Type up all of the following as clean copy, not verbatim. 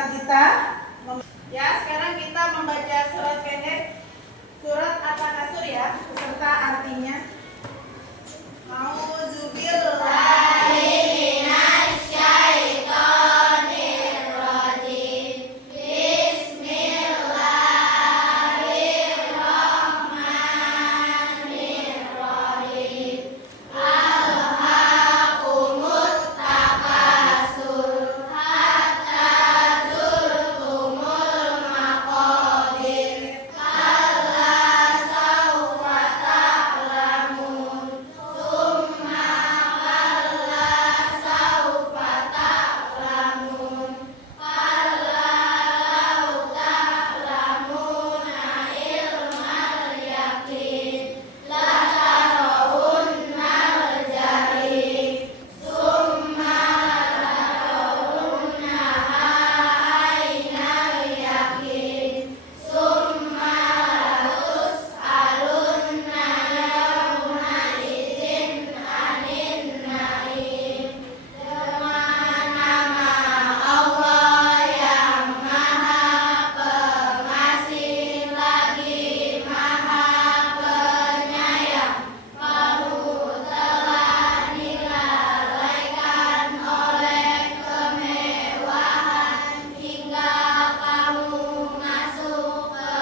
bersama kita. Ya, sekarang kita membaca surat pendek, surat At-Takasur ya, beserta artinya. Auzubillahi minasyaitonirrajim. Bismillahirrahmanirrahim. Alhaakumut takasur hatta zurtumul maqabir. Kalla sawfa ta'lamun. Summa kalla sawfa ta'lamun. Kalla law ta'lamuna ilmal yaqin latarawunnal jahim. Summa latarawunnaha ainal yaqin. Summa latus'alunna yawma idzin anin na'im. Nama-nama Allah yang Maha Pengasih lagi Maha Penyayang. Kamu telah dilalaikan oleh kemewahan hingga kamu masuk ke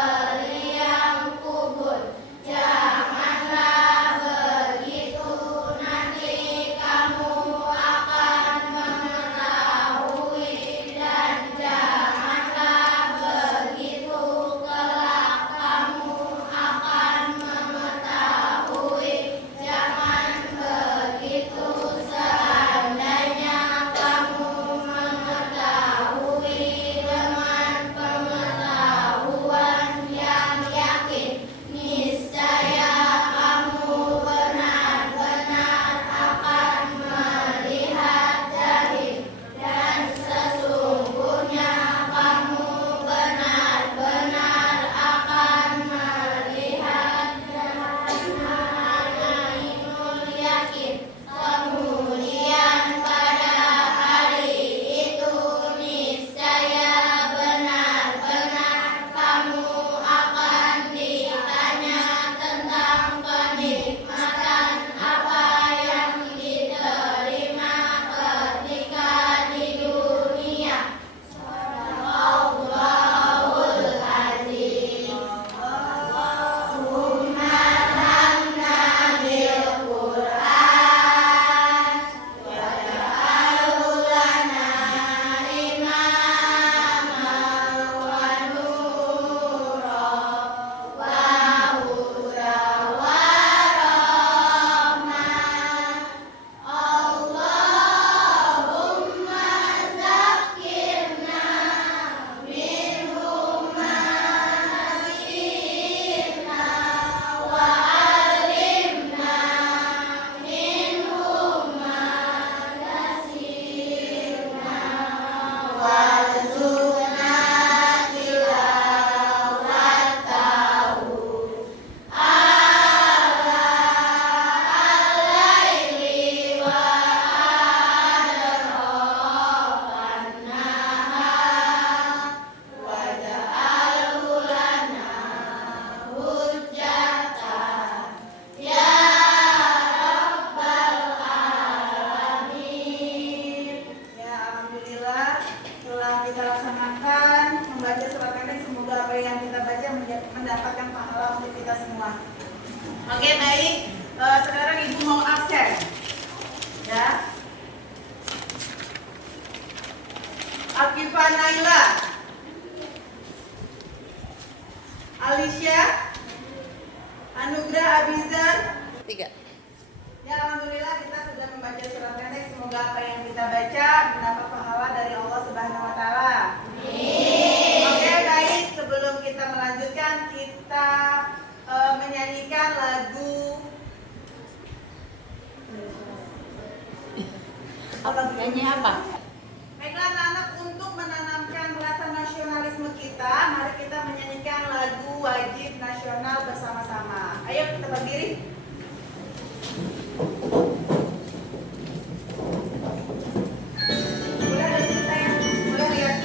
liang kubur. Janganlah begitu, nanti kamu akan mengetahui, dan janganlah begitu, kelak kamu akan mengetahui. Jangan begitu, seandainya kamu mengetahui dengan pengetahuan yang yakin, niscaya kamu benar-benar akan melihat jahim, dan sesungguhnya kamu benar-benar akan melihat Ainul Yakin. Kemudian pada hari itu niscaya benar-benar kamu akan ditanya tentang kenikmatan apa yang diterima ketika di dunia. Shadaqallahul Azim. Allahumma arhamna bil Qur'an waj'alhu lana imaman wa nura wa hudan wa rahmah. Allahumma zakkirna minhu ma nasina wa 'allimna minhu ma nasina warzuqna tilawatahu al-laili wa adrafan nahar waj'alhu lana hujjatan ya rabbal alamin. Ya, alhamdulillah telah kita laksanakan membaca surat pendek. Semoga apa yang kita baca mendapatkan pahala untuk kita semua. Oke, baik. Sekarang Ibu mau absen. Ya. Akifah Naila, Alicia, Anugrah Abizar. 3. Ya, alhamdulillah kita sudah membaca surat pendek. Semoga apa yang kita baca mendapat pahala dari Allah Subhanahu wa taala. Oke, baik. Sebelum kita melanjutkan, kita menyanyikan lagu Nyanyi apa? Baiklah anak-anak, untuk menanamkan rasa nasionalisme kita, mari kita menyanyikan lagu wajib nasional bersama-sama. Ayo kita berdiri. Boleh ada sayang, boleh lihat.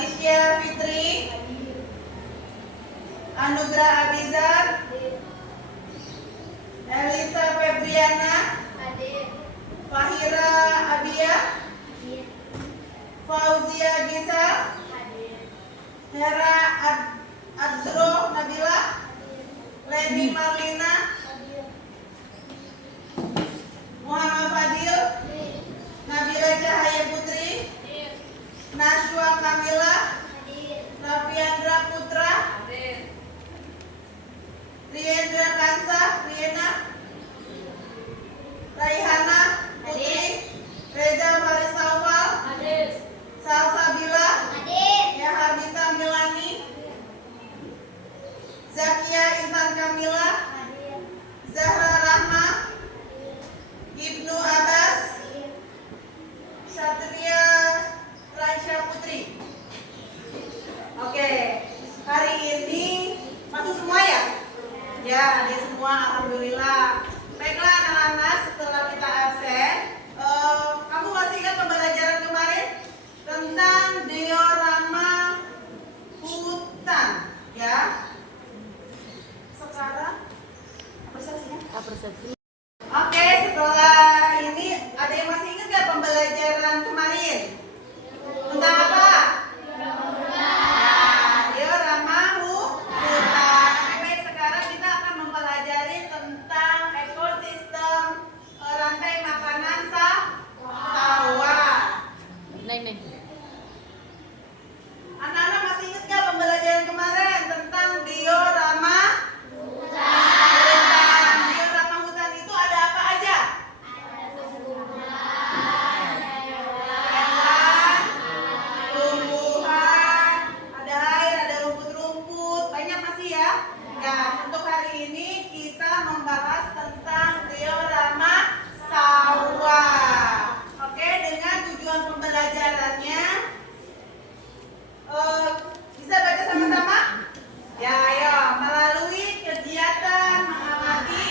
Alicia Fitri, Anugrah Abizar, Elisa Febriana, Fahira Abia, Fauzia Gisa, Hera Adzro Nabila, Leni Marlina, Muhammad Fadil, Nabila Cahaya Putri, Nashwa Kamila, Rafiandra Putra, Riendra Kansa, Riena, Raihana Putri, Reza Faris Taufal, Salsabila, Yaharbita Milani, Zakia Intan Kamila, Zahra Rahma, Ibnu Abbas, Satria Raisya Putri. Oke, hari ini masuk semua ya? Ya, ada semua, alhamdulillah. Baiklah anak-anak, setelah kita absen, kamu masih ingat pembelajaran kemarin tentang diorama hutan, ya? Sekarang persepsinya? Oke, setelah ini ada yang masih ingat nggak pembelajaran kemarin? Tentang apa? Diorama hutan. Baik, sekarang kita akan mempelajari tentang ekosistem rantai makanan sawah. Nih. Anak-anak masih ingat nggak pembelajaran kemarin tentang diorama hutan? Diorama hutan itu ada apa aja? Hewan, tumbuhan, ada air, ada rumput-rumput, banyak masih ya. Nah, untuk hari ini kita membahas tentang diorama sawah. Oke, dengan tujuan pembelajarannya, bisa baca sama-sama? Ya, ayo. Melalui kegiatan mengamati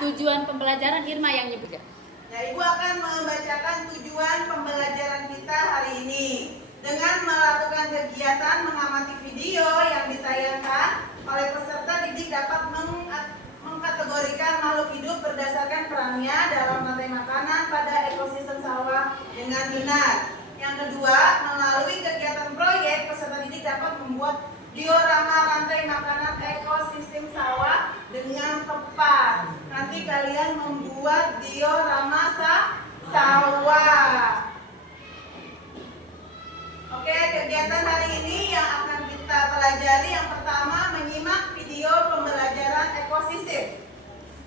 Tujuan pembelajaran Irma yang nyebut ya. ya, Ibu akan membacakan tujuan pembelajaran kita hari ini. Dengan melakukan kegiatan mengamati video yang ditayangkan oleh peserta didik dapat mengkategorikan makhluk hidup berdasarkan perannya dalam rantai makanan pada ekosistem sawah dengan benar. Yang kedua, melalui kegiatan proyek, peserta didik dapat membuat diorama rantai makanan ekosistem sawah dengan tepat. Nanti kalian membuat diorama sawah. Oke, kegiatan hari ini yang akan kita pelajari, yang pertama menyimak video pembelajaran ekosistem.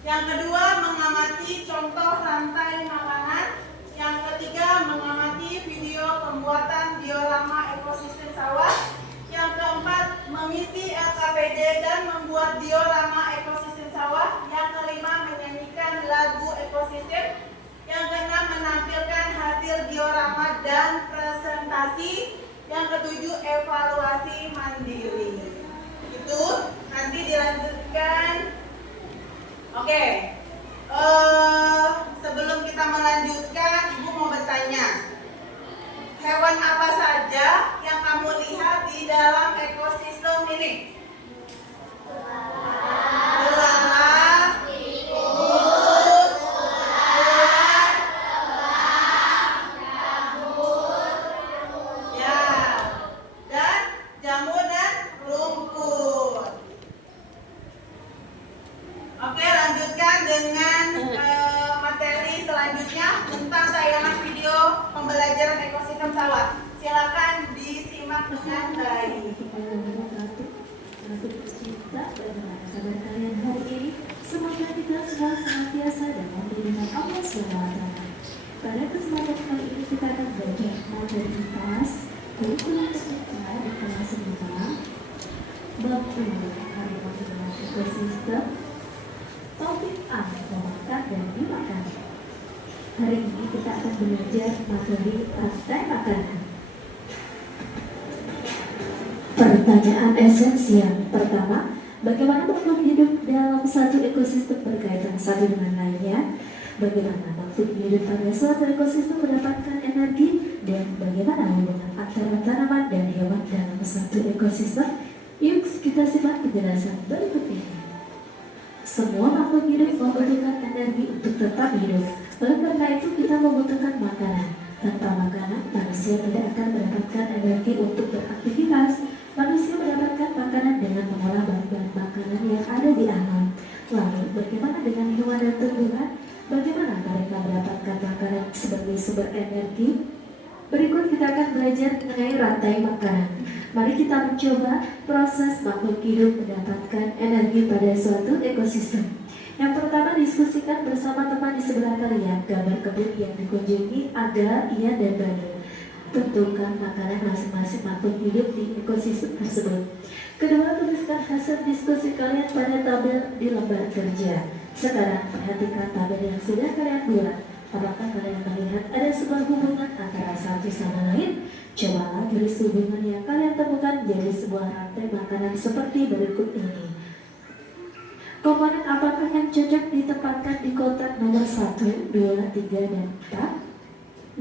Yang kedua, mengamati contoh rantai makanan. Yang ketiga, mengamati video pembuatan diorama ekosistem sawah. Yang keempat, mengisi LKPD dan membuat diorama ekosistem sawah. Yang kelima, menyanyikan lagu ekosistem. Yang keenam, menampilkan hasil diorama dan presentasi. Yang ketujuh, evaluasi mandiri. Itu nanti dilanjutkan. Oke. Sebelum kita melanjutkan, Ibu mau bertanya. Hewan apa saja yang kamu lihat di dalam ekosistem ini? Belalang, tikus, ular, ya, dan jamur dan rumput. Oke, lanjutkan dengan materi selanjutnya tentang tayangan video pembelajaran ekosistem sawah. Silakan disimak dengan baik. Sahabat kalian hari ini, semoga kita semua senantiasa dalam lindungan Allah SWT. Pada kesempatan kali ini kita akan belajar materi kelas kurikulum TK di kelas 5 bab 2 harimau dengan ekosistem. Topik A, memakan dan dimakan. Hari ini kita akan belajar materi rantai makanan. Pertanyaan esensial pertama, bagaimana makhluk hidup dalam satu ekosistem berkaitan satu dengan lainnya? Bagaimana makhluk hidup pada suatu ekosistem mendapatkan energi dan bagaimana hubungan antara tanaman dan hewan dalam suatu ekosistem? Yuk kita simak penjelasan berikut ini. Semua makhluk hidup membutuhkan energi untuk tetap hidup. Oleh karena itu kita membutuhkan makanan. Tanpa makanan, manusia tidak akan mendapatkan energi untuk beraktivitas. Manusia mendapatkan makanan dengan mengolah bahan-bahan makanan yang ada di alam. Lalu, bagaimana dengan hewan dan tumbuhan? Bagaimana mereka mendapatkan makanan sebagai sumber energi? Berikut kita akan belajar mengenai rantai makanan. Mari kita mencoba proses makhluk hidup mendapatkan energi pada suatu ekosistem. Yang pertama, diskusikan bersama teman di sebelah kalian gambar kebun yang dikunjungi ada, iya, dan Banu. Tentukan makanan masing-masing makhluk hidup di ekosistem tersebut. Kedua, tuliskan hasil diskusi kalian pada tabel di lembar kerja. Sekarang perhatikan tabel yang sudah kalian buat. Apakah kalian melihat ada sebuah hubungan antara satu sama lain? Cobalah garis hubungan yang kalian temukan jadi sebuah rantai makanan seperti berikut ini. Komponen apakah yang cocok ditempatkan di kotak nomor 1, 2, 3, dan 4?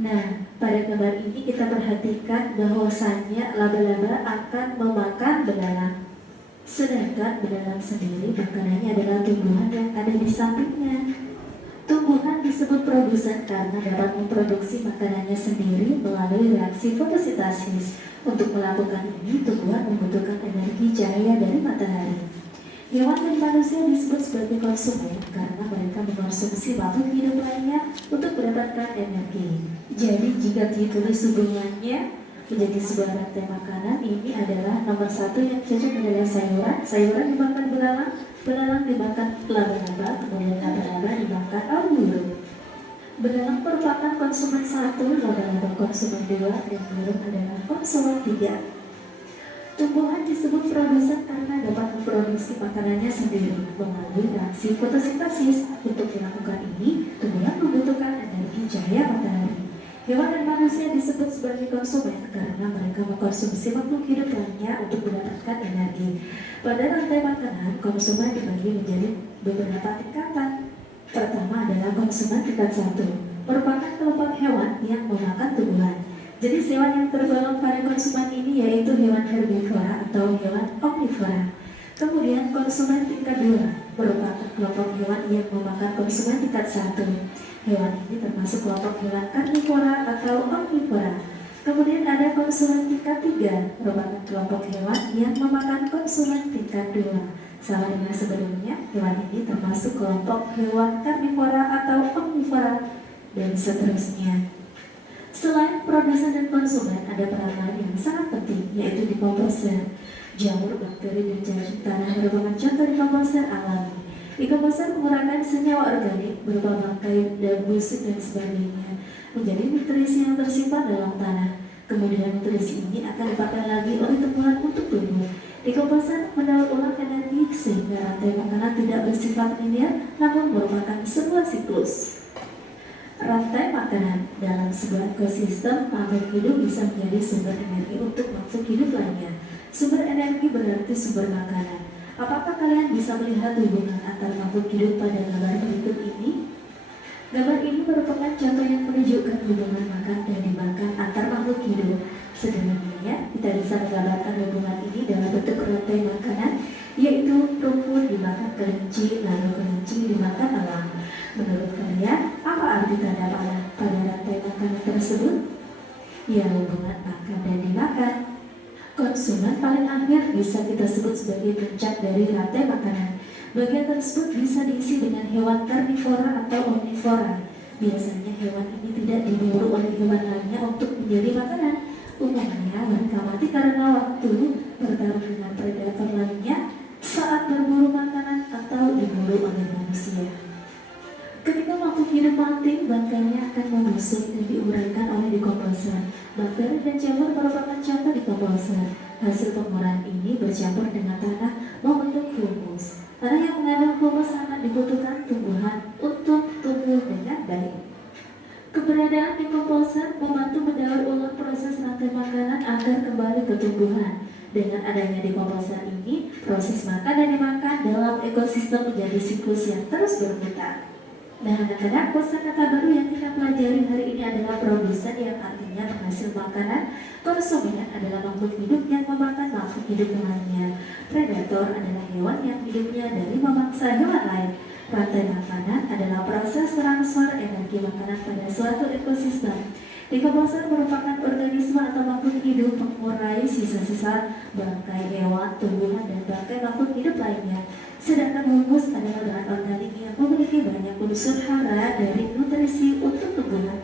Nah, pada gambar ini kita perhatikan bahwasannya laba-laba akan memakan belalang. Sedangkan belalang sendiri makanannya adalah tumbuhan yang ada di sampingnya. Tumbuhan disebut produsen karena dapat memproduksi makanannya sendiri melalui reaksi fotosintesis. Untuk melakukan ini, tumbuhan membutuhkan energi cahaya dari matahari. Hewan dan manusia disebut sebagai konsumen karena mereka mengkonsumsi makhluk hidup lainnya untuk mendapatkan energi. Jadi jika ditulis hubungannya menjadi sebuah rantai makanan, ini adalah nomor 1 yang cocok adalah sayuran. Sayuran dimakan belalang, belalang dimakan laba-laba, kemudian laba-laba dimakan burung. Belalang merupakan konsumen 1, laba-laba konsumen 2, dan burung adalah konsumen 3. Tumbuhan disebut produsen karena dapat memproduksi makanannya sendiri melalui reaksi fotosintesis. Untuk melakukan ini, tumbuhan membutuhkan energi cahaya matahari. Hewan dan manusia disebut sebagai konsumen karena mereka mengkonsumsi makhluk hidup lainnya untuk mendapatkan energi. Pada rantai makanan, konsumen dibagi menjadi beberapa tingkatan. Pertama adalah konsumen tingkat 1, merupakan kelompok hewan yang memakan tumbuhan. Jadi hewan yang tergolong pada konsumen ini yaitu hewan herbivora atau hewan omnivora. Kemudian konsumen tingkat 2 merupakan kelompok hewan yang memakan konsumen tingkat 1. Hewan ini termasuk kelompok hewan karnivora atau omnivora. Kemudian ada konsumen tingkat 3 merupakan kelompok hewan yang memakan konsumen tingkat 2. Sama dengan sebelumnya, hewan ini termasuk kelompok hewan karnivora atau omnivora dan seterusnya. Selain produsen dan konsumen, ada peran lain yang sangat penting, yaitu dekomposer. Jamur, bakteri, dan cacing tanah merupakan contoh dekomposer alami. Dekomposer mengurangkan senyawa organik berupa bangkai dan busuk dan sebagainya menjadi nutrisi yang tersimpan dalam tanah. Kemudian nutrisi ini akan dipakai lagi oleh tumbuhan untuk tumbuh. Dekomposer mendaur ulang energi sehingga rantai makanan tidak bersifat linear, namun merupakan sebuah siklus. Rantai makanan dalam sebuah ekosistem makhluk hidup bisa menjadi sumber energi untuk makhluk hidup lainnya. Sumber energi berarti sumber makanan. Apakah kalian bisa melihat hubungan antar makhluk hidup pada gambar berikut ini? Gambar ini merupakan contoh yang menunjukkan hubungan makan dan dimakan antar makhluk hidup. Sederhananya, kita bisa menggambarkan hubungan ini dalam bentuk rantai makanan, yaitu rumput dimakan kelinci, lalu kelinci dimakan elang. Menurut kalian, apa arti tanda panah pada rantai makanan tersebut? Ya, hubungan makan dan dimakan. Konsumen paling akhir bisa kita sebut sebagai puncak dari rantai makanan. Bagian tersebut bisa diisi dengan hewan karnivora atau omnivora. Biasanya hewan ini tidak diburu oleh hewan lainnya untuk menjadi makanan. Umumnya mereka mati karena waktu bertarung dengan predator lainnya saat berburu makanan atau diburu oleh manusia. Ketika makhluk hidup mati, bangkainya akan membusuk dan diuraikan oleh dekomposer. Bakteri dan jamur merupakan contoh dekomposer. Hasil penguraian ini bercampur dengan tanah membentuk humus. Tanah yang mengandung humus sangat dibutuhkan tumbuhan untuk tumbuh dengan baik. Keberadaan dekomposer membantu mendaur ulang proses rantai makanan agar kembali ke tumbuhan. Dengan adanya dekomposer ini, proses makan dan dimakan dalam ekosistem menjadi siklus yang terus berputar. Nah, anak-anak, kosakata baru yang kita pelajari hari ini adalah produsen, yang artinya penghasil makanan. Konsumen adalah makhluk hidup yang memakan makhluk hidup lainnya. Predator adalah hewan yang hidupnya dari memangsa hewan lain. Rantai makanan adalah proses transfer energi makanan pada suatu ekosistem. Dekomposer merupakan organisme atau makhluk hidup mengurai sisa-sisa bangkai hewan, tumbuhan, dan bangkai makhluk hidup lainnya. Sedangkan humus adalah bahan organik yang memiliki banyak unsur hara dari nutrisi untuk tumbuhan.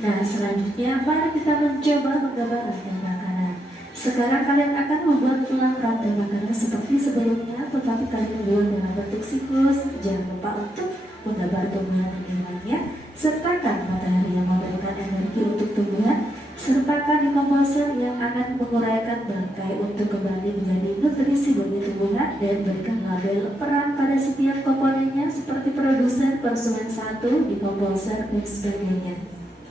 Nah, selanjutnya mari kita mencoba menggambar rantai makanan. Sekarang kalian akan membuat ulang rantai makanan seperti sebelumnya, tetapi kalian buat dalam bentuk siklus. Jangan lupa untuk menggambar tumbuhan dan hewannya. Sertakan matahari yang memberikan energi untuk tumbuhan. Sertakan dekomposer yang akan menguraikan bangkai untuk kembali menjadi nutrisi bagi tumbuhan, dan berikan label peran pada setiap komponennya seperti produsen, konsumen satu, dekomposer, dan sebagainya.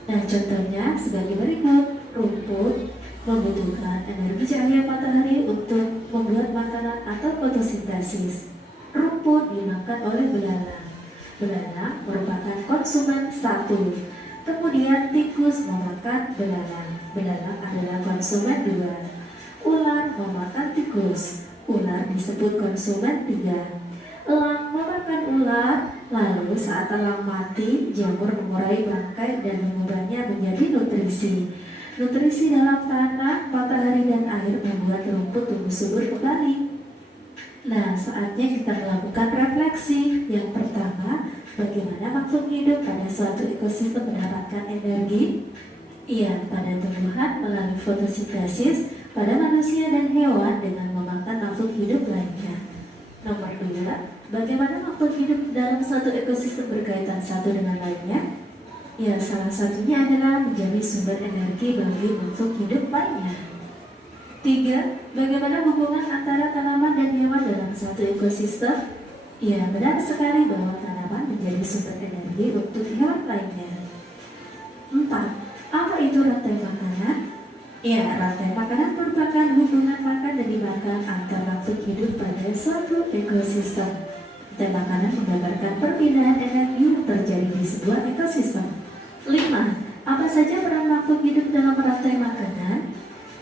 Nah, contohnya sebagai berikut. Rumput membutuhkan energi cahaya matahari untuk membuat makanan atau fotosintesis. Rumput dimakan oleh belalang. Belalang merupakan konsumen satu. Kemudian tikus memakan belalang. Belalang adalah konsumen dua. Ular memakan tikus. Ular disebut konsumen tiga. Elang memakan ular. Lalu saat elang mati, jamur mengurai bangkai dan mengubahnya menjadi nutrisi. Nutrisi dalam tanah, matahari, dan air membuat rumput tumbuh subur kembali. Nah, saatnya kita melakukan refleksi. Yang pertama, bagaimana makhluk hidup pada suatu ekosistem mendapatkan energi? Iya, pada tumbuhan melalui fotosintesis, pada manusia dan hewan dengan memakan makhluk hidup lainnya. Nomor 2, bagaimana makhluk hidup dalam satu ekosistem berkaitan satu dengan lainnya? Ya, salah satunya adalah menjadi sumber energi bagi makhluk hidup lainnya. 3, bagaimana hubungan antara tanaman dan hewan dalam satu ekosistem? Ya, benar sekali bahwa tanaman menjadi sumber energi untuk hewan lainnya. 4, apa itu rantai makanan? Ya, rantai makanan merupakan hubungan makan dan dimakan antar makhluk hidup pada suatu ekosistem. Rantai makanan menggambarkan perpindahan energi yang terjadi di sebuah ekosistem. 5, apa saja peran makhluk hidup dalam rantai makanan?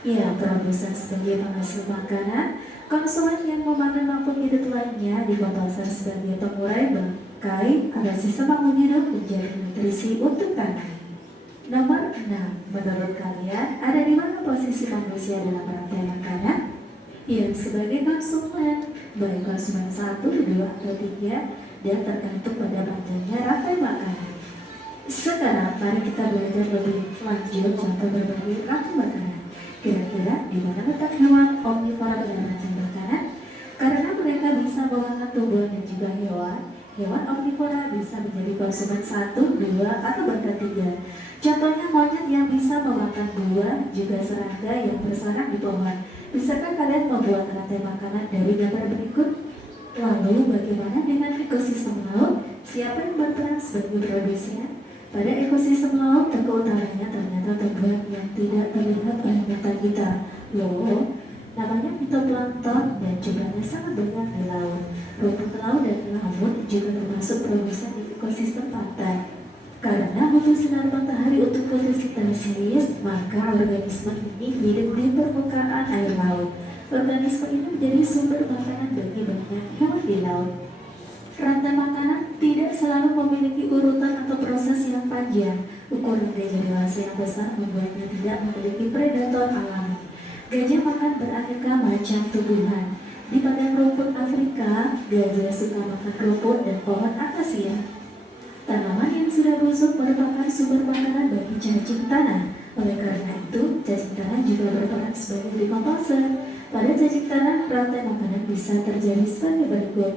Ya, produsen sebagai penghasil makanan, konsumen yang memakan makhluk hidup lainnya, dekomposer sebagai pengurai bangkai agar sisa makhluk hidup menjadi nutrisi untuk tanah. Nomor 6, menurut kalian ada di mana posisi manusia dalam rantai makanan? Ya, sebagai konsumen, baik konsumen 1, 2, atau 3, dan tergantung pada panjangnya rantai makanan. Sekarang mari kita belajar lebih lanjut contoh berbagai rantai makanan. Kira-kira di mana letak hewan omnivora dalam rantai makanan? Karena mereka bisa memakan tumbuhan dan juga hewan, hewan omnivora bisa menjadi konsumen 1, 2, atau bahkan 3. Contohnya monyet yang bisa memakan buah, juga serangga yang bersarang di pohon. Bisakah kalian membuat rantai makanan dari gambar berikut? Lalu bagaimana dengan ekosistem laut? Siapa yang berperan sebagai produsen? Pada ekosistem laut, tokoh utamanya ternyata tumbuhan yang tidak terlihat oleh mata kita. Loh, namanya fitoplankton dan jumlahnya sangat banyak di laut. Rumput laut dan laut juga termasuk produsen di ekosistem pantai. Karena butuh sinar matahari untuk fotosintesis, maka organisme ini hidup di permukaan air laut. Organisme ini menjadi sumber makanan bagi banyak hewan di laut. Rantai makanan tidak selalu memiliki urutan atau proses yang panjang. Ukuran gajah dewasa yang besar membuatnya tidak memiliki predator alami. Gajah makan beraneka macam tumbuhan. Di padang rumput Afrika, gajah suka makan rumput dan pohon akasia. Tanaman yang sudah busuk merupakan sumber makanan bagi cacing tanah. Oleh karena itu, cacing tanah juga berperan sebagai dekomposer. Pada cacing tanah, rantai makanan bisa terjadi sebagai berikut,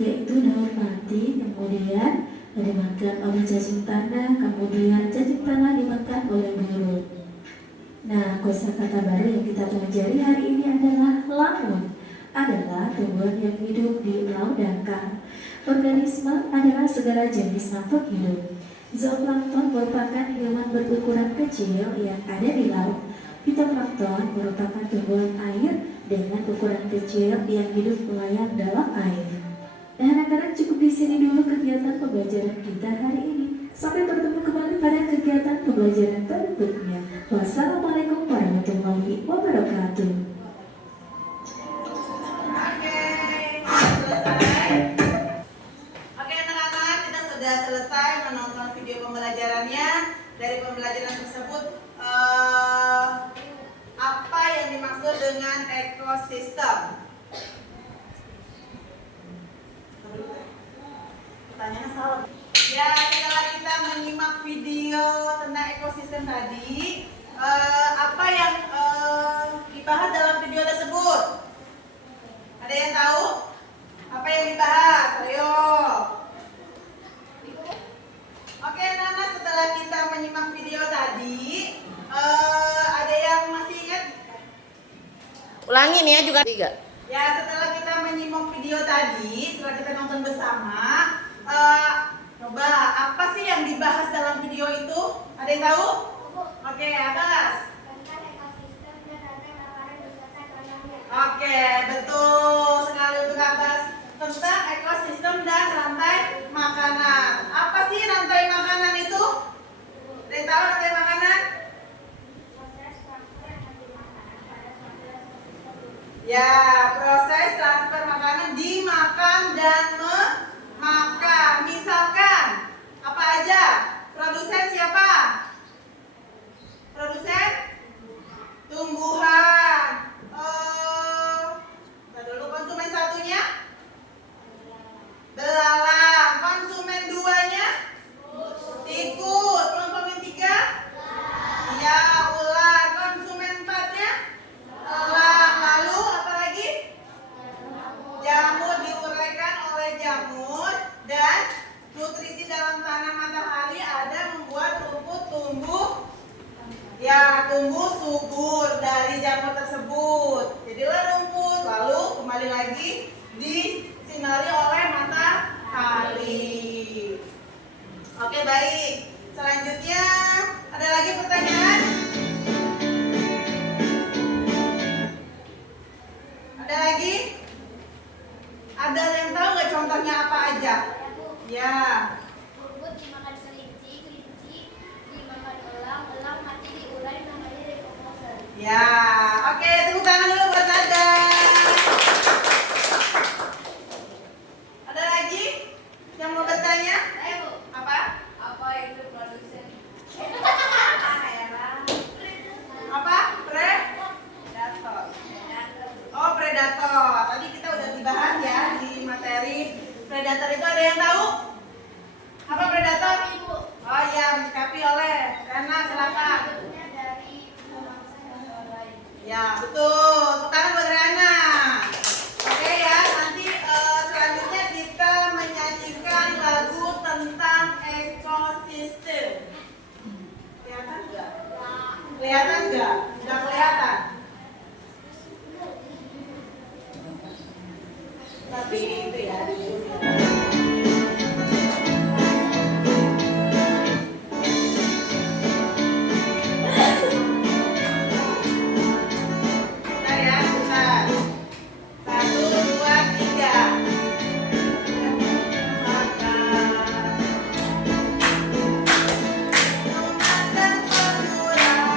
yaitu daun mati, kemudian dimakan oleh cacing tanah, kemudian cacing tanah dimakan oleh burung. Nah, kosakata baru yang kita pelajari hari ini adalah laut. Adalah tumbuhan yang hidup di laut dangkal. Organisme adalah segala jenis makhluk hidup. Zooplankton merupakan hewan berukuran kecil yang ada di laut. Fitoplankton merupakan tumbuhan air dengan ukuran kecil yang hidup melayang dalam air. Anak-anak cukup di sini dulu kegiatan pembelajaran kita hari ini. Sampai bertemu kembali pada kegiatan pembelajaran berikutnya. Wassalamualaikum warahmatullahi wabarakatuh. Oke anak-anak, kita sudah selesai menonton video pembelajarannya. Dari pembelajaran tersebut, apa yang dimaksud dengan ekosistem? Pertanyaannya salah. Ya, setelah kita menyimak video tentang ekosistem tadi, apa yang dibahas dalam video tersebut? Ada yang tahu? Apa yang dibahas? Ayo. Oke, Nana, setelah kita menyimak video tadi, ada yang masih ingat? Ulangin ya juga 3. Ya, setelah kita menyimak video tadi, setelah kita nonton bersama, coba apa sih yang dibahas dalam video itu? Ada yang tahu? Oke, atas. Oke, betul sekali untuk atas tentang ekosistem dan rantai makanan. Apa sih rantai makanan itu? Ada yang tahu rantai makanan? Ya, proses transfer makanan dimakan dan memakan. Misalkan apa aja? Produsen siapa? Produsen tumbuhan. Dulu konsumen satunya belalang. Konsumen duanya tikus. Konsumen 3 ya ular. Konsumen 4-nya elang. Lalu apa lagi? Jamur diuraikan oleh jamur dan nutrisi dalam tanah matahari ada membuat rumput tumbuh subur dari jamur tersebut. Jadilah rumput. Lalu kembali lagi disinari oleh matahari. Oke, baik. Selanjutnya ada lagi pertanyaan? Ada lagi? Ada yang tahu nggak contohnya apa aja? Ya. Rumput dimakan kelinci, kelinci dimakan elang, elang mati diurai namanya dekomposer. Ya, oke, tepuk tangan dulu buat Nada. Ada lagi yang mau bertanya? Ayo, Apa? apa itu produsen? Apa? Predator. Oh, predator. Tadi kita udah dibahas ya di materi predator itu. Ada yang tahu? Apa predator? Oh iya, menyikapi oleh Rena, silakan. Bentuknya dari mangsa yang lain. Ya, betul. Tepuk tangan buat Rana. Oke ya, nanti selanjutnya kita menyanyikan lagu tentang ekosistem. Kelihatan nggak? Kelihatan nggak? Nggak kelihatan. Tapi itu ya. Bentar ya, bentar. 1, 2, 3. Makan tumbuhan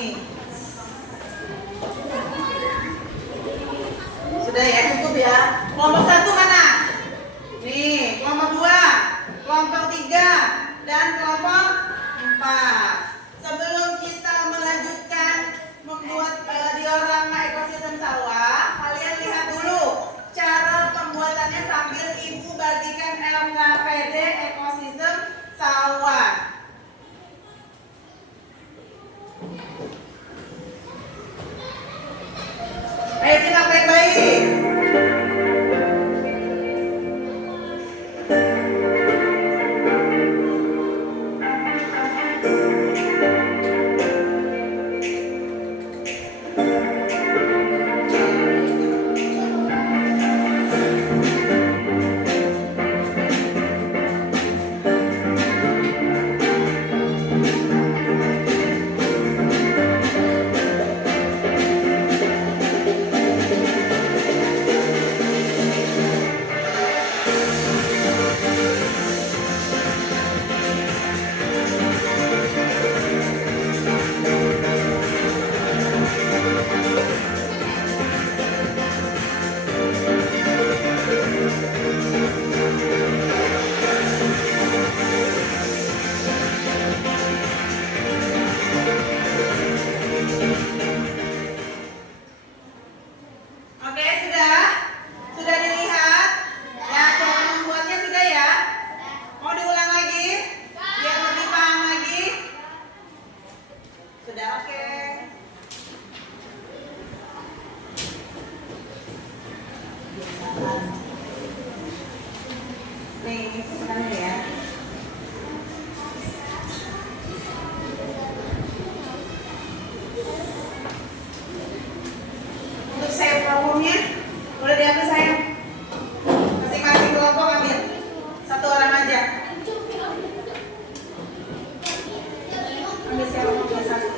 Nih. Sudah ya, cukup ya. Kelompok 1 mana? Nih, kelompok 2, kelompok 3, dan kelompok 4. Sebelum kita melanjutkan membuat diorama ekosistem sawah, kalian lihat dulu cara pembuatannya sambil ibu bagikan LKPD ekosistem sawah. Ayo simak baik-baik. Oke, sudah? Sudah dilihat? Ya, cara membuatnya sudah ya? Mau diulang lagi? Biar lebih paham lagi? Sudah, oke. Nih, sekarang ya. Untuk sayap kelompoknya, boleh diambil sayap. Masing-masing kelompok ambil. Satu orang aja. Ambil sayap kelompoknya satu.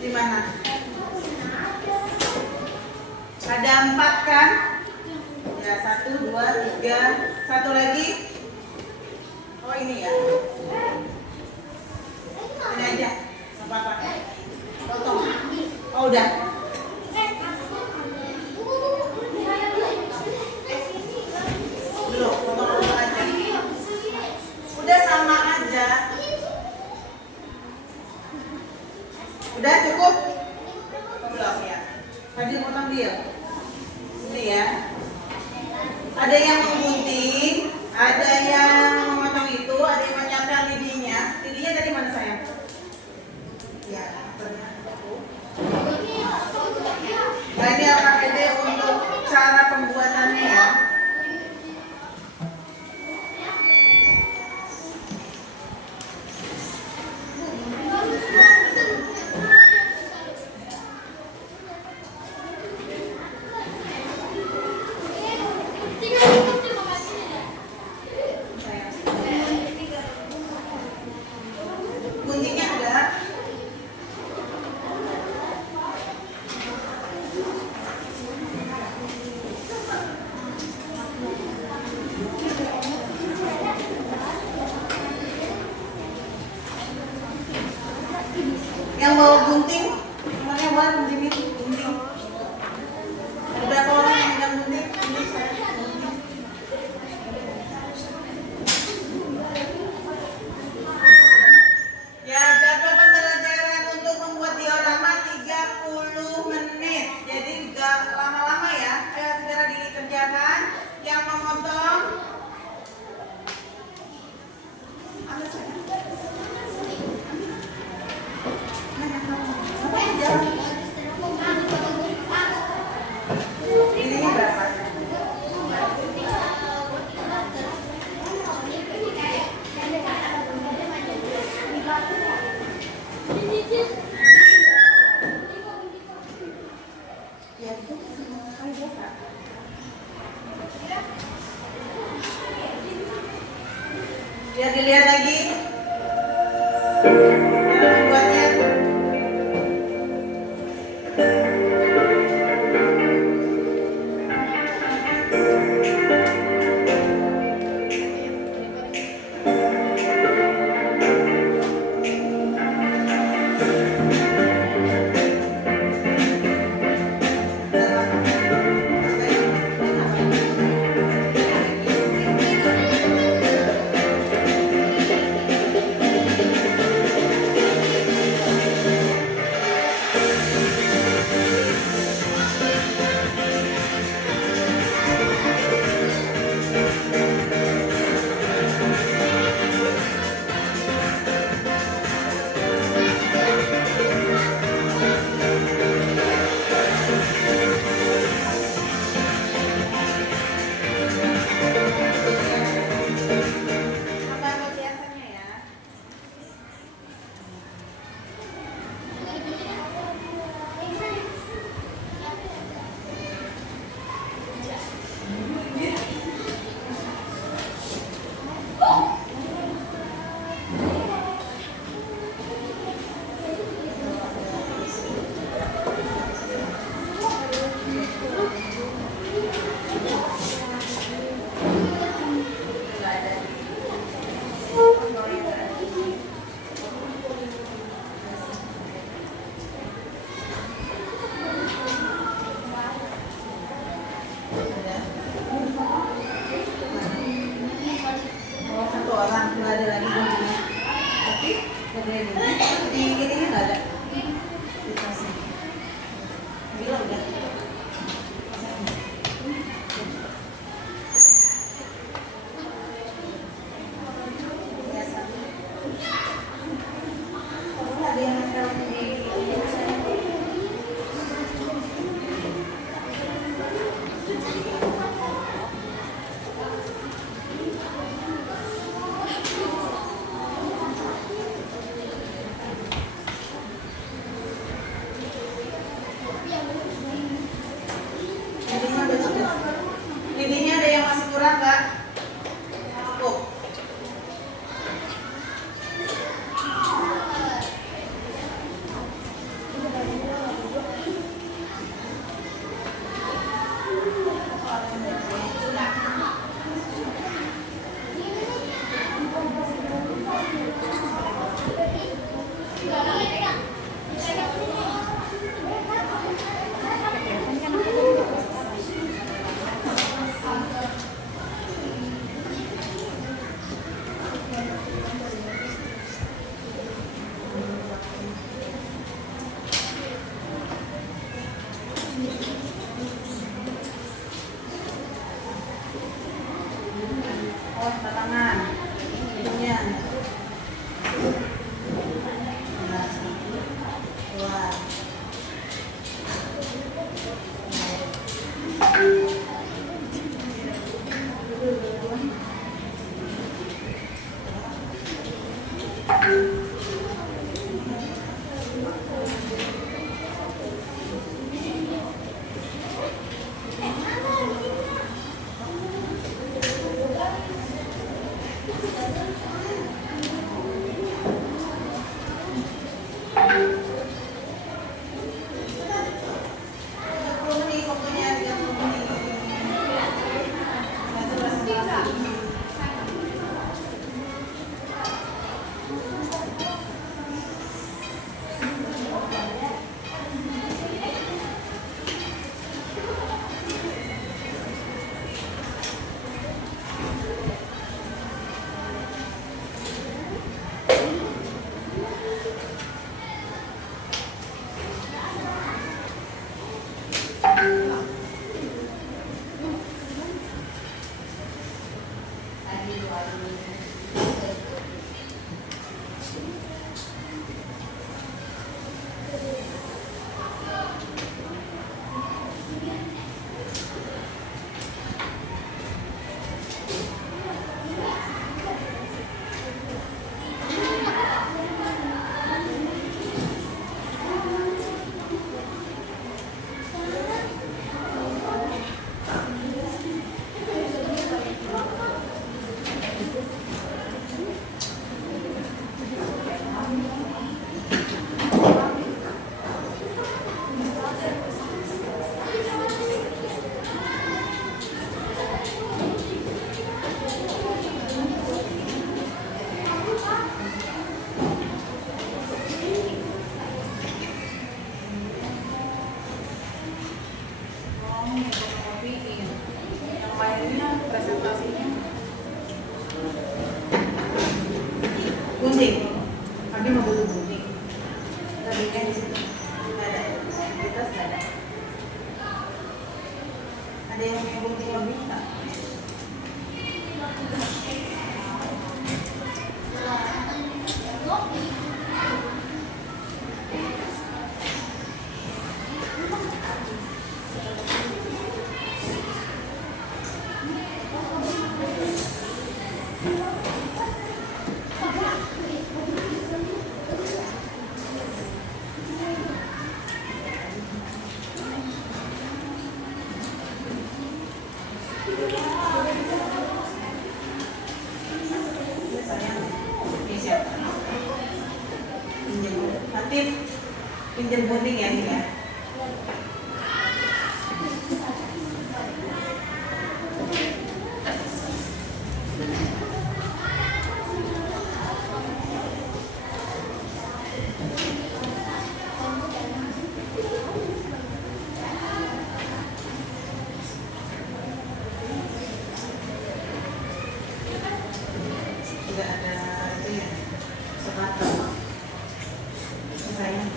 Di mana? Ada 4 kan? Ya, 1, 2, 3. Satu lagi. Oh, ini ya. Ini aja. Gak apa-apa. Potong. Oh, udah. Belum, potong-potong aja. Udah sama aja. Udah cukup? Belum ya. Tadi potong dia. Ini ya. Ada yang menggunting, ada yang memotong itu, ada yang menyampaikan lidinya. Lidinya tadi mana sayang? Ya, benar. Nah, ini LKPD untuk cara pembuatannya ya. Guntingnya ada. Yang bawa gunting, mana yang bawa gunting itu? Gunting. Ada berapa orang yang megang gunting? Ini saya gunting. Ya, jadwal pembelajaran untuk membuat diorama 30 menit. Jadi nggak lama-lama ya. Ayo segera dikerjakan. Yang memotong, ambil saya. Ini berapa? Ya, itu biasa. Biar dilihat lagi. Cara membuatnya. Oh, satu orang, nggak ada lagi bumbunya. Tapi gede ini. Di ininya nggak ada. Dikasih. Gila udah. Biasa. Oh, ada yang sekarang di Sayang, ini siapa? Nanti pinjam gunting ya nih ya. Tidak ada itu ya, sepatu. Sayang.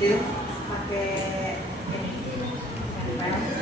Dia pakai lagi.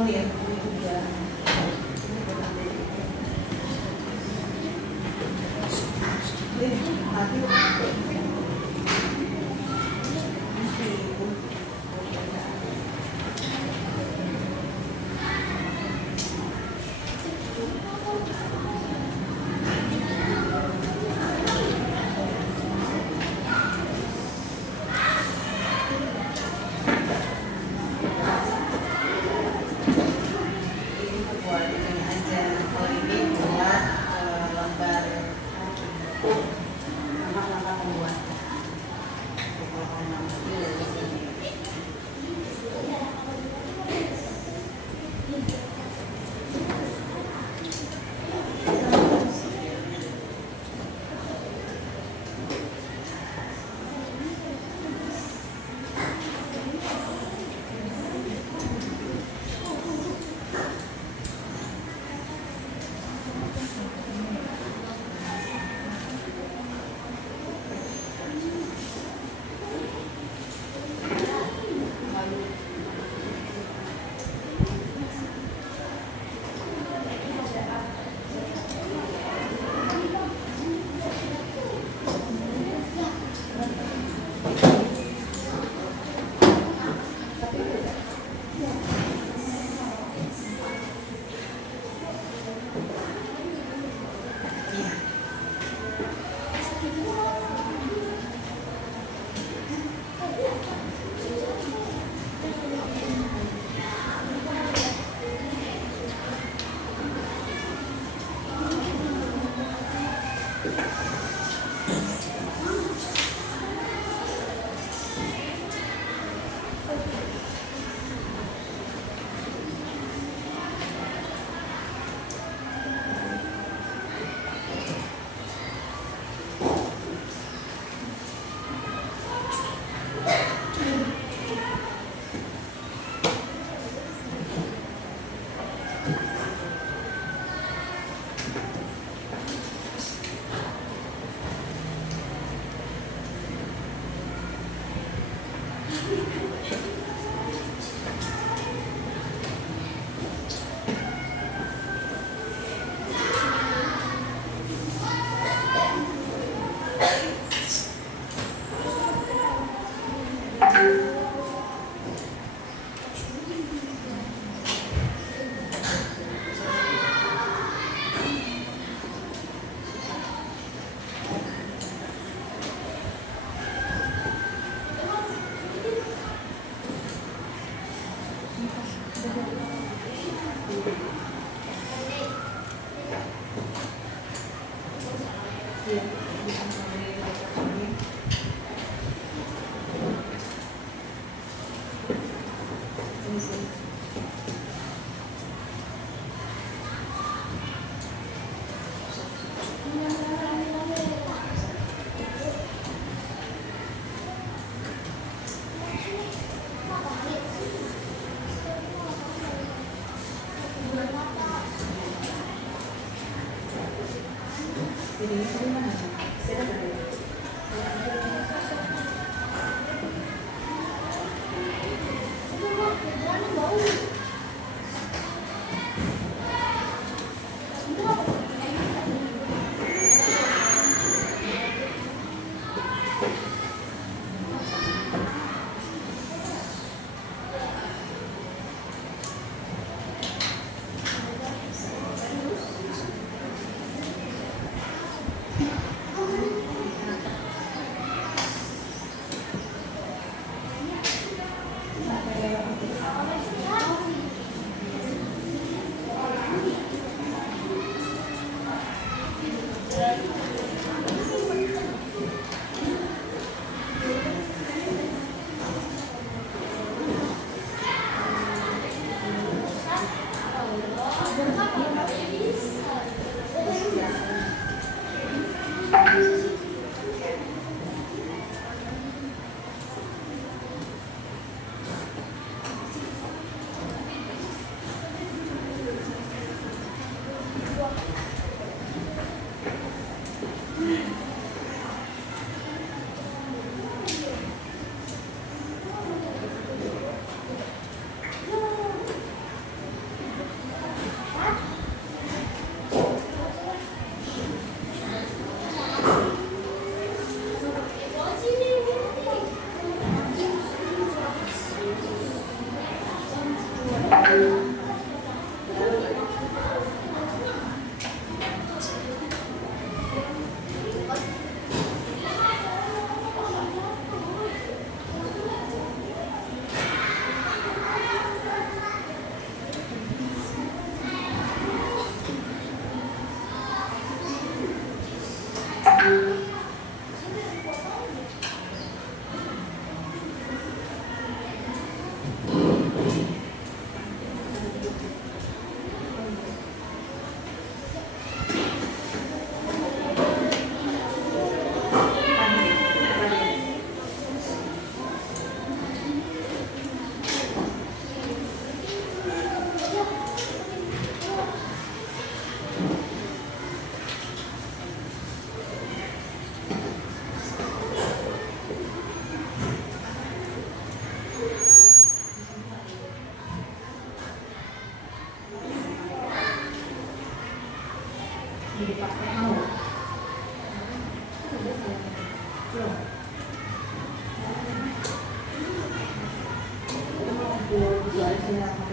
Oh ya, ini juga.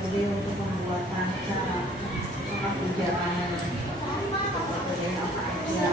Kemudian untuk pembuatan cara pengajaran kemudian apa aja.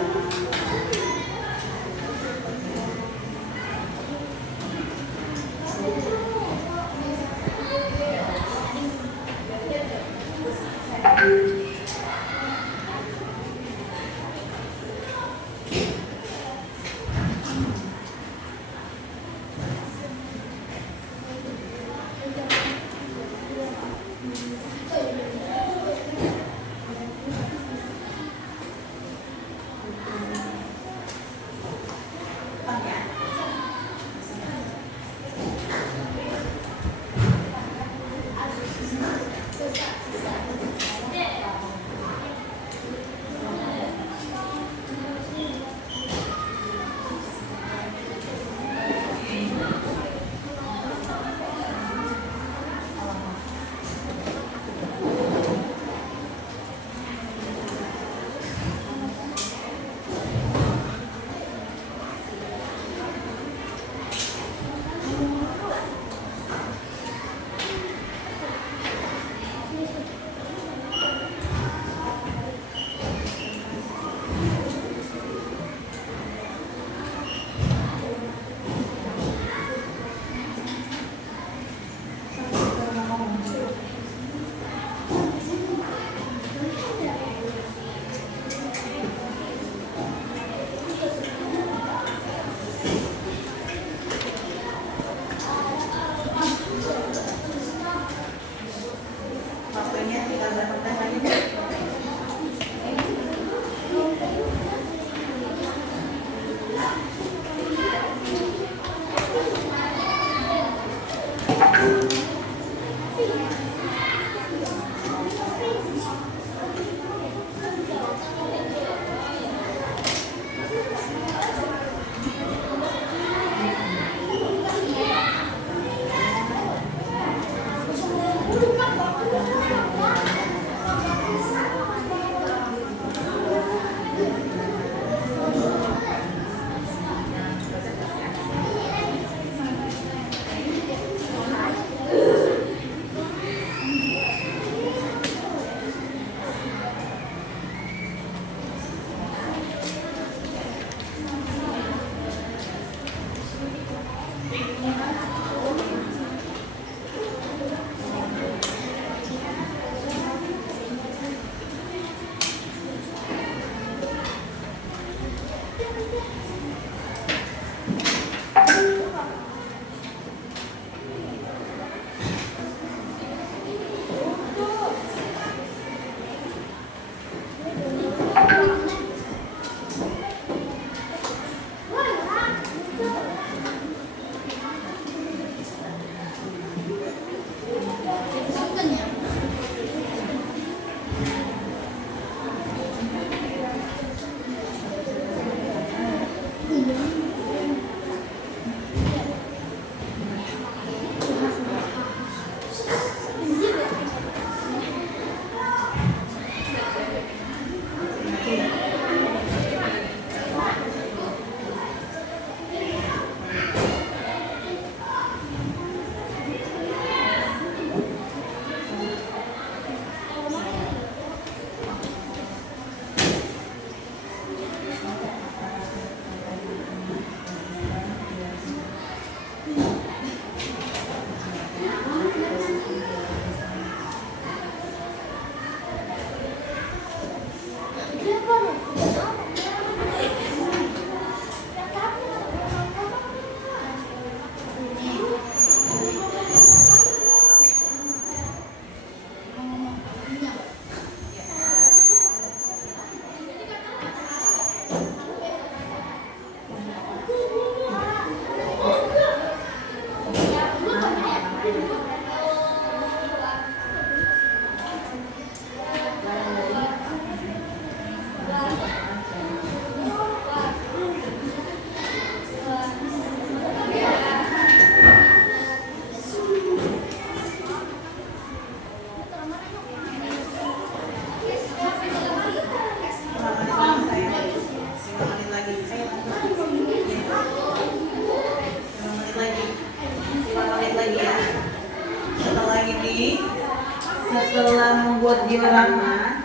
setelah membuat diorama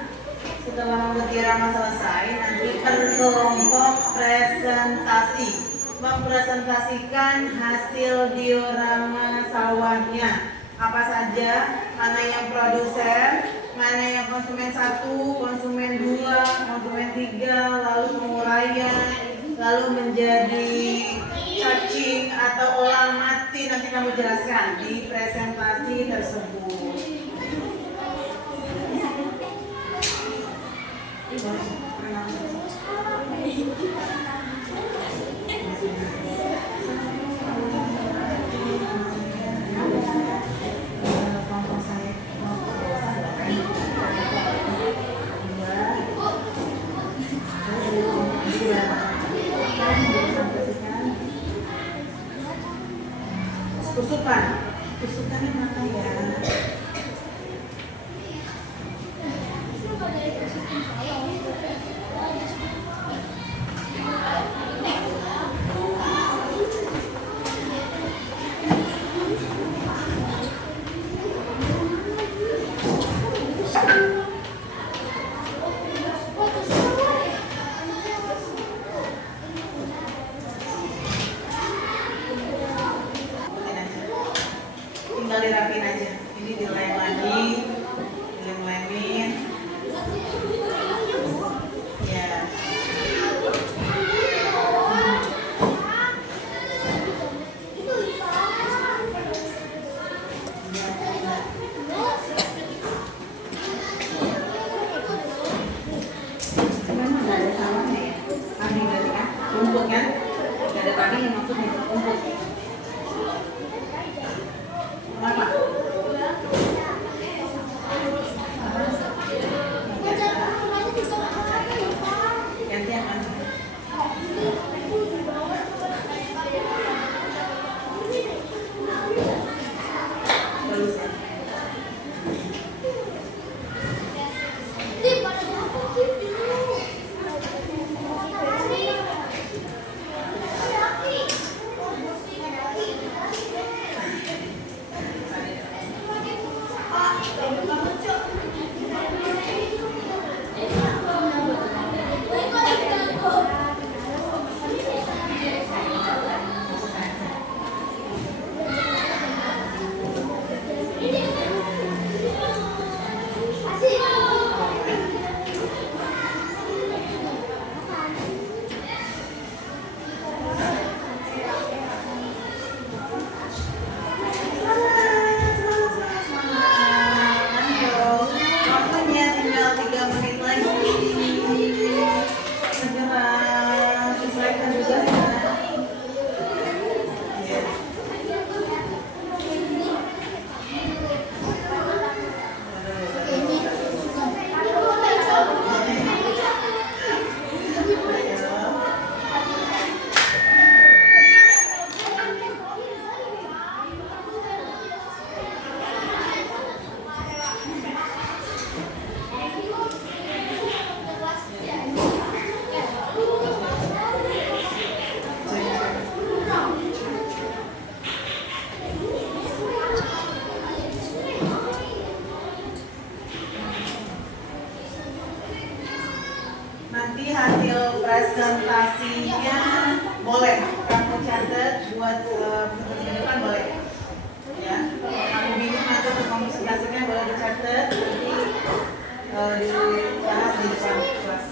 selesai, nanti berkelompok presentasi, mempresentasikan hasil diorama sawahnya. Apa saja, mana yang produsen, mana yang konsumen 1, konsumen 2, konsumen 3, lalu penguraian, lalu menjadi cacing atau olah mati, nanti kamu jelaskan di presentasi tersebut. Tusukannya mana ya? Tinggal dirapin aja. Ini dilem lagi, dilem-lemin. Ya. Memang nggak ada salahnya ya. Padi berarti kan? Rumput kan? Nggak ada padi yang maksudnya rumput. Kenapa? Ganti apa? Bagus ya? Waktunya tinggal 3 menit lagi. Segera selesaikan tugasnya. Nanti hasil presentasinya boleh kamu catat buat presentasi depan, boleh ya. Kalau kamu bingung atau kamu presentasinya boleh dicatat, nanti dibahas di depan kelas.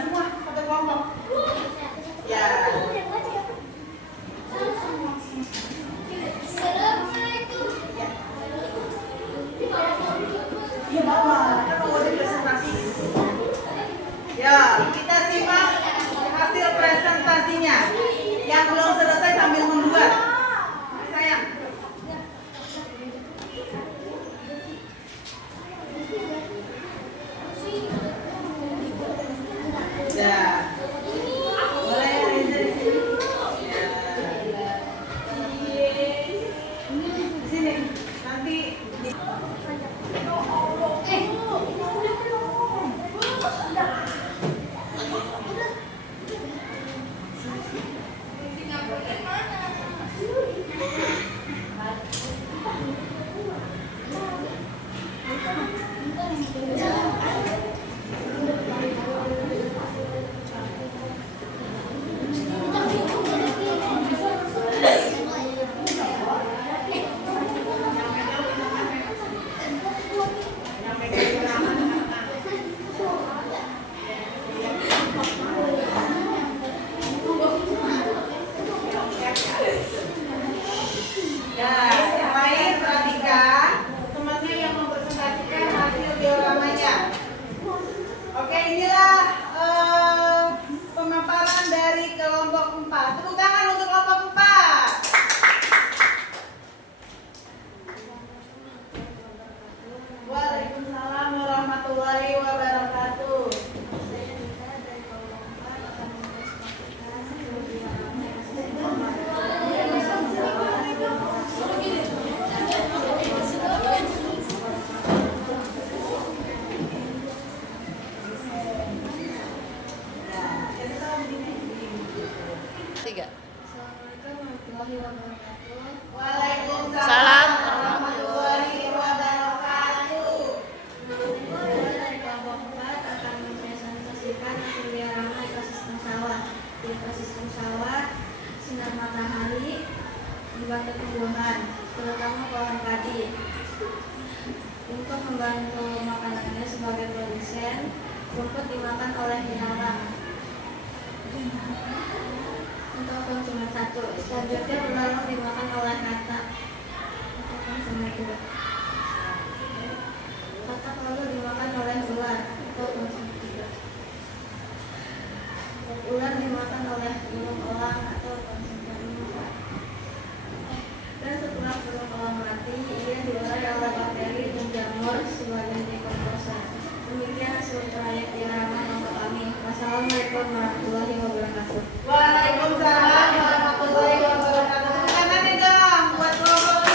semua satu kelompok. Ya. Assalamualaikum. Iya bawa, kita mau ada presentasi. Ya, kita simak hasil presentasinya. Yang belum selesai sambil membuat. Sayang. Ya. Boleh Reza di sini. Di sini. Nanti di Ya, yang lain perhatikan temannya yang mempresentasikan hasil dioramanya. Oke, inilah pemaparan dari kelompok 4. Tepuk tangan untuk kelompok 4. Waalaikumsalam warahmatullahi wabarakatuh. Tiga. Assalamualaikum warahmatullahi wabarakatuh. Waalaikumsalam warahmatullahi wabarakatuh. Saya dari kelompok 4 akan mempresentasikan hasil diorama ekosistem sawah. Di ekosistem sawah, sinar matahari membantu tumbuhan, terutama pohon padi. Untuk membantu makanannya sebagai produsen, rumput dimakan oleh binatang. Untuk konsumen satu, selanjutnya belalang dimakan oleh katak. Untuk konsumen dua, katak lalu dimakan oleh ular. Untuk konsumen tiga, ular dimakan oleh burung elang atau konsumen empat. Dan setelah burung elang mati, ia diurai oleh bakteri dan jamur sebagai dekomposer. Demikian hasil proyek diorama kelompok kami. Wassalamualaikum warahmatullahi wabarakatuh. Waalaikumsalam warahmatullahi wabarakatuh. Tepuk tangannya dong buat kelompok 4.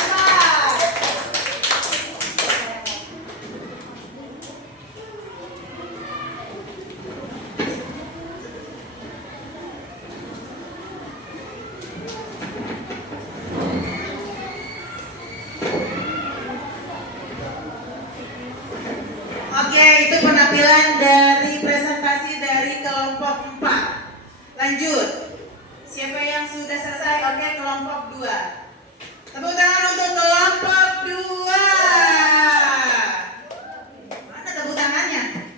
Oke, itu penampilan dari presentasi dari kelompok 4. Lanjut. Siapa yang sudah selesai? Oke, kelompok 2. Tepuk tangan untuk kelompok 2. Mana tepuk tangannya?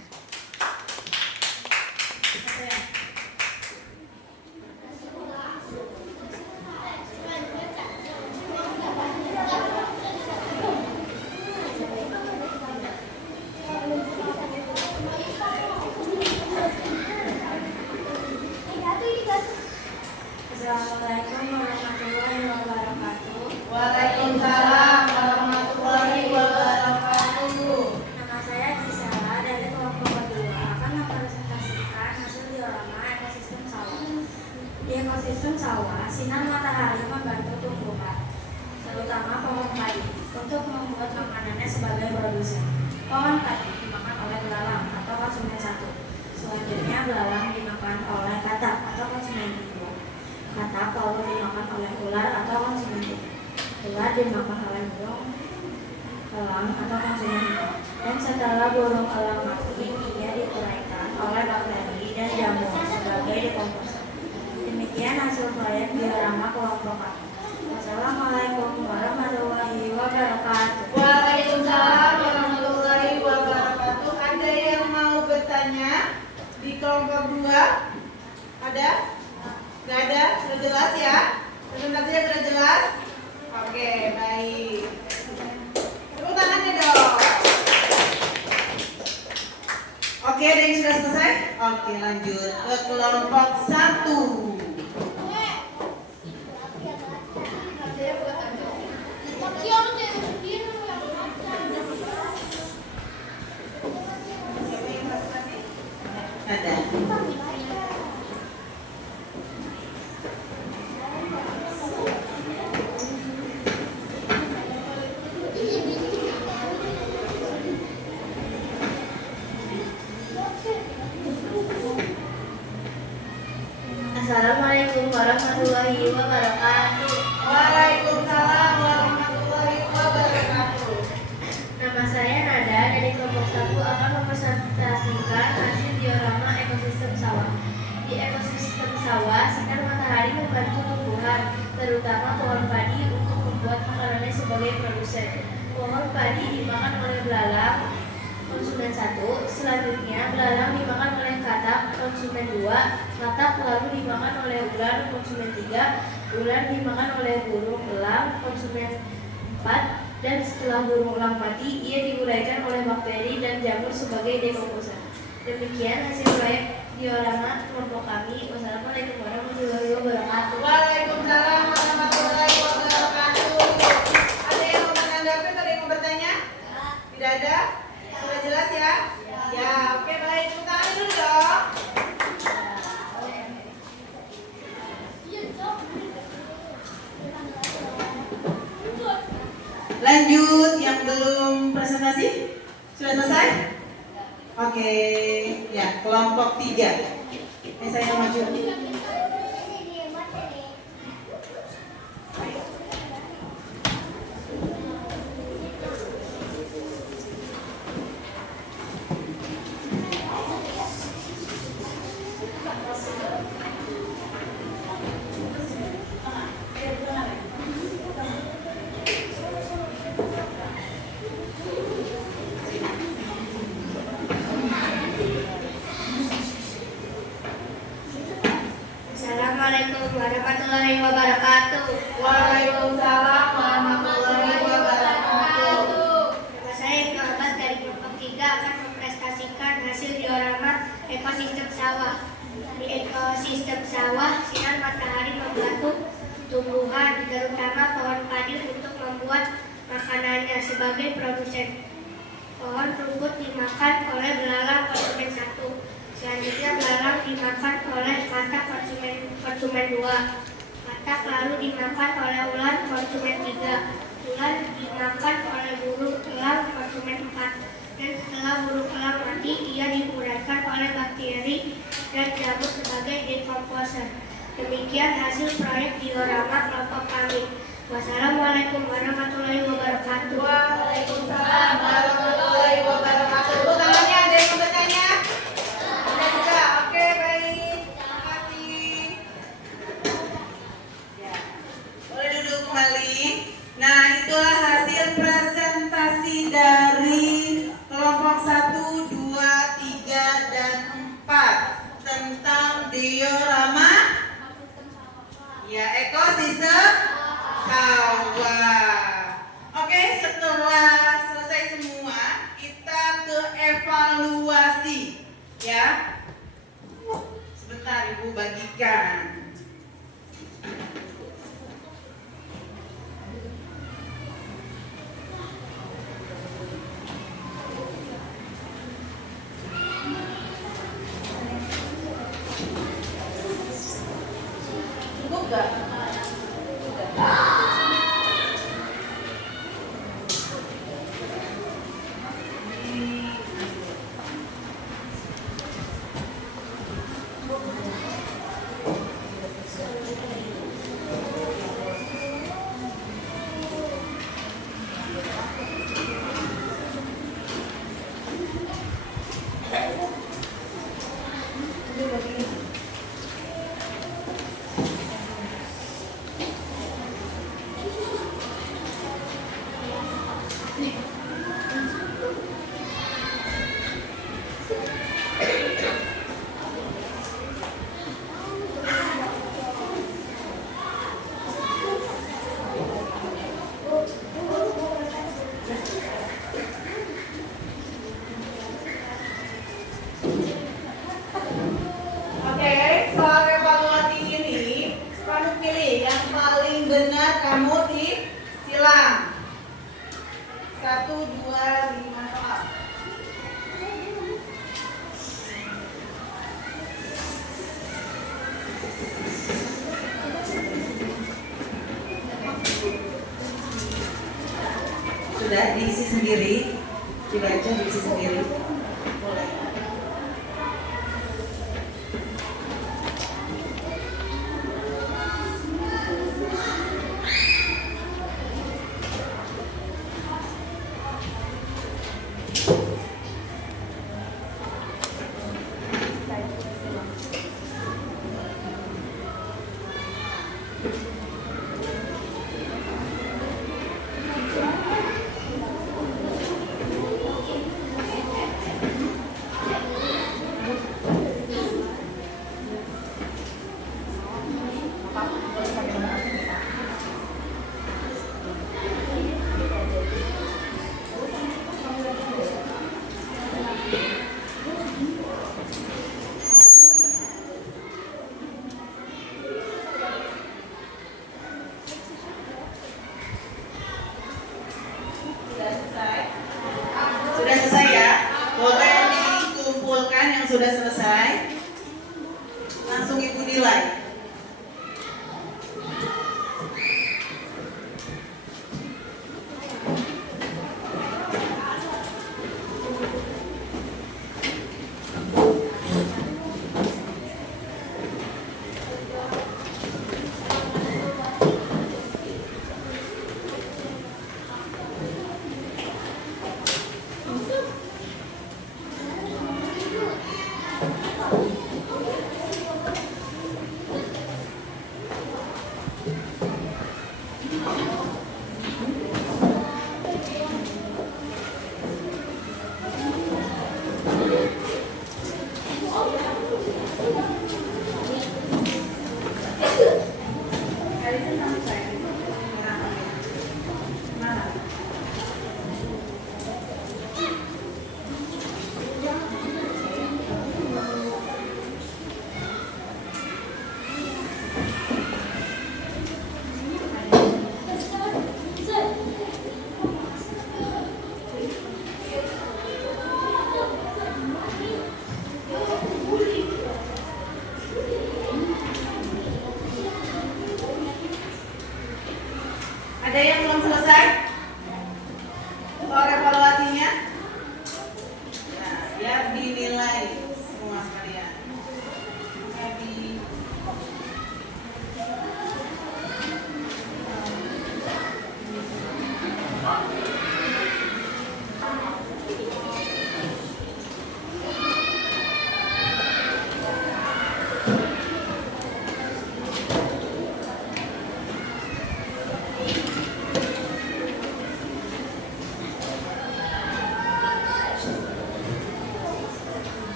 Assalamualaikum warahmatullahi wabarakatuh. Waalaikumsalam warahmatullahi wabarakatuh. Nama saya Gisela dari kelompok kedua akan mempresentasikan hasil diorama ekosistem sawah. Di ekosistem sawah, sinar matahari membantu tumbuhan, terutama pohon padi, untuk membuat makanannya sebagai produsen. Pohon padi dimakan oleh belalang atau konsumen satu. Selanjutnya belalang dimakan oleh katak atau konsumen kedua. Katak lalu dimakan oleh ular atau konsumen tiga. Ular dimakan oleh burung elang atau konsumen empat. Dan setelah burung elang mati, ia diuraikan oleh bakteri dan jamur sebagai dekomposer. Demikian hasil proyek diorama kelompok kami. Wassalamualaikum warahmatullahi wabarakatuh. Waalaikumsalam warahmatullahi wabarakatuh. Ada yang mau bertanya di kelompok 2 ada? Nggak ada? Sudah jelas ya? Presentasinya sudah jelas? Oke, baik. Tepuk tangannya dong. Oke, ada yang sudah selesai? Oke, lanjut ke kelompok 1. Ada. Assalamualaikum warahmatullahi wabarakatuh. Waalaikumsalam warahmatullahi wabarakatuh. Nama saya Nada dari kelompok 1 akan mempresentasikan hasil diorama ekosistem sawah. Di ekosistem sawah, sinar matahari membantu tumbuhan, terutama pohon padi untuk membuat makanannya sebagai produsen. Pohon padi dimakan oleh belalang, konsumen 1, selanjutnya belalang dimakan oleh katak, konsumen 2, katak lalu dimakan oleh ular, konsumen 3, ular dimakan oleh burung elang, konsumen 4, dan setelah burung elang mati, ia diuraikan oleh bakteri dan jamur sebagai dekomposan. Demikian hasil proyek diorama kelompok kami. Wassalamualaikum warahmatullahi wabarakatuh. Waalaikumsalam warahmatullahi wabarakatuh. Ada yang mau menanggapi atau ada yang mau bertanya? Tidak ada? Sudah jelas ya? Ya, oke baik. Tepuk tangan dulu dong. Lanjut, yang belum presentasi? Sudah selesai? Oke, ya kelompok 3. Saya maju. Assalamualaikum warahmatullahi wabarakatuh. Waalaikumsalam warahmatullahi wabarakatuh. Nama saya Muhammad dari kelompok 3 akan mempresentasikan hasil diorama ekosistem sawah. Di ekosistem sawah, sinar matahari membantu tumbuhan, terutama pohon padi untuk membuat makanannya sebagai produsen. Pohon rumput dimakan oleh belalang konsumen 1. Selanjutnya belalang dimakan oleh katak konsumen 2. Katak lalu dimakan oleh ular konsumen 3. Ular dimakan oleh burung elang konsumen 4. Dan setelah burung elang mati, ia diuraikan oleh bakteri dan jamur sebagai dekomposer. Demikian hasil proyek diorama kelompok kami. Wassalamualaikum warahmatullahi wabarakatuh. Waalaikumsalam warahmatullahi wabarakatuh. Tepuk tangannya, ada yang mau bertanya? Ada juga? Oke, baik. Terima kasih. Ya. Boleh duduk kembali. Nah, itulah hasil presentasi dari kelompok 1, 2, 3, dan 4 tentang diorama ya ekosistem sawah. Oke, setelah selesai semua, kita ke evaluasi ya. Sebentar Ibu bagikan. Cukup gak? soal evaluasi ini kamu pilih yang paling benar, kamu silang 1, 2, 5 soal. Sudah diisi sendiri, dibaca diisi sendiri. Boleh. Sudah selesai ya? Boleh dikumpulkan yang sudah selesai. Langsung ibu nilai. Ada yang belum selesai? Soal evaluasinya? Nah, biar dinilai semua sekalian. Jadi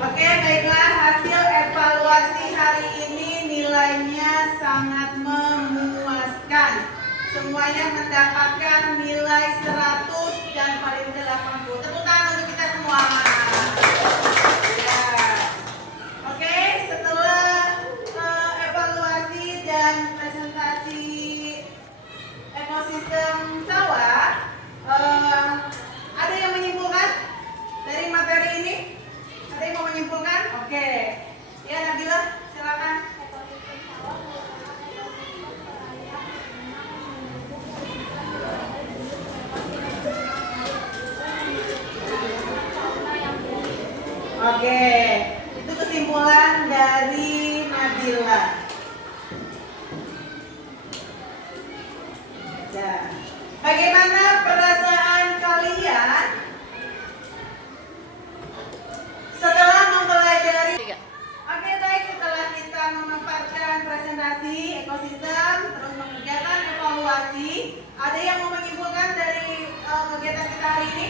oke, baiklah, hasil evaluasi hari ini nilainya sangat memuaskan. Semuanya mendapatkan nilai 100 dan paling ke 80. Tepuk tangan untuk kita semua. Ya. Oke, setelah evaluasi dan presentasi ekosistem sawah, ada yang menyimpulkan dari materi ini? Ada yang mau menyimpulkan? Oke. Ya, Nabila, silakan. Oke. Itu kesimpulan dari Nabila. ekosistem, terus mengerjakan evaluasi. Ada yang mau menyimpulkan dari kegiatan kita hari ini?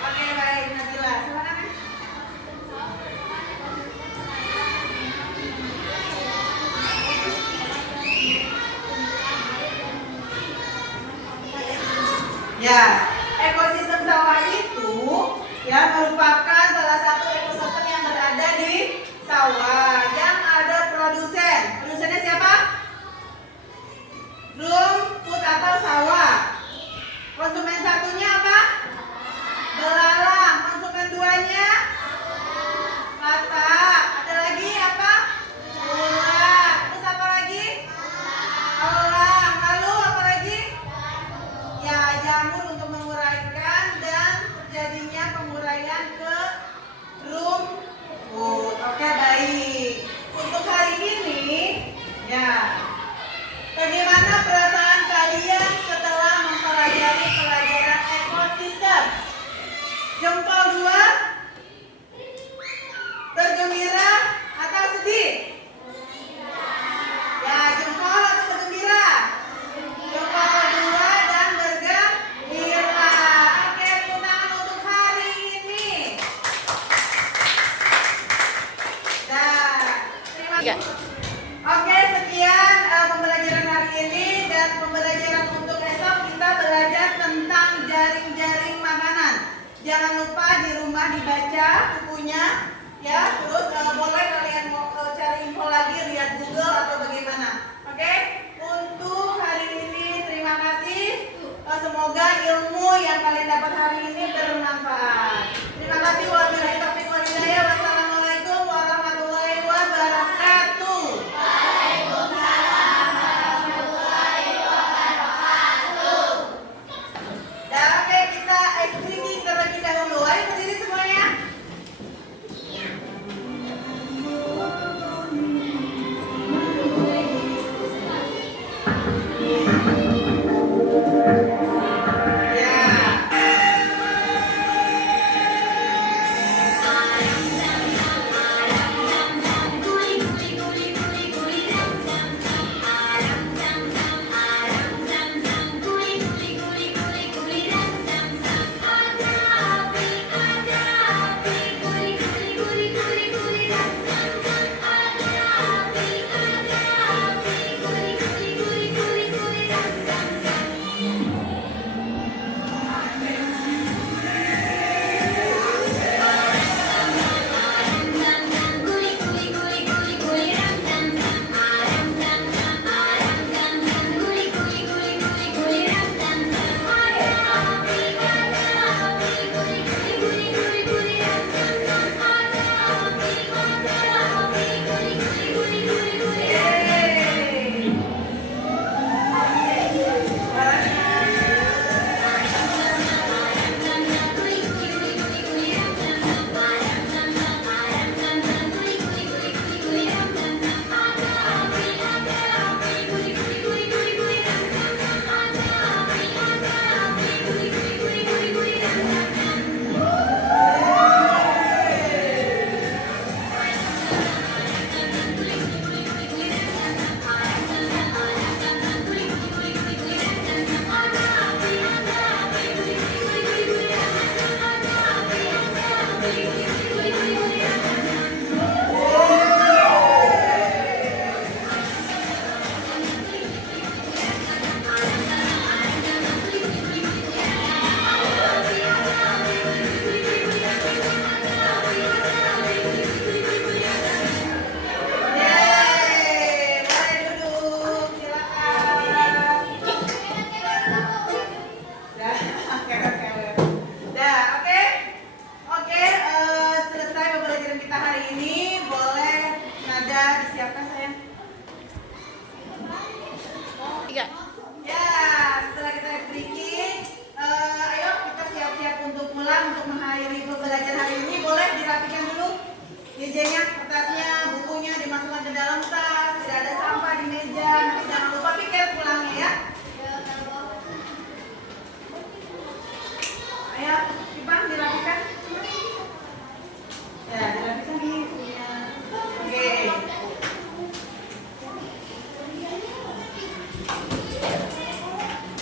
Oke, baik, Nabila. Silakan. Ya, ekosistem sawah itu ya merupakan salah satu ekosistem yang berada di sawah yang ada produsen. Produsennya siapa? Rumput atau sawah. Konsumen satunya apa? Belalang. Konsumen duanya? Katak. Ada lagi apa? Ulat. Terus apa lagi? Elang. Lalu apa lagi? Ya, jamur untuk menguraikan dan terjadinya penguraian ke rumput. Oke, baik. Untuk hari ini, ya, bagaimana perasaan kalian setelah mempelajari pelajaran ekosistem? Jempol 2, bergembira atau sedih? Ya, jempol atau bergembira? Jempol 2 dan bergembira. Oke, tepuk tangan untuk hari ini. Nah, terima Tiga. kasih. Oke, sekian pembelajaran hari ini dan pembelajaran untuk esok kita belajar tentang jaring-jaring makanan. Jangan lupa di rumah dibaca bukunya ya. Terus boleh kalian mau cari info lagi, lihat Google atau bagaimana. Oke, untuk hari ini terima kasih. Semoga ilmu yang kalian dapat hari ini bermanfaat. Terima kasih. Wabillahi taufiq wal hidayah. Wassalamualaikum warahmatullahi wabarakatuh. Dan oke, kita screening terlebih dahulu. Ayo berdiri semuanya.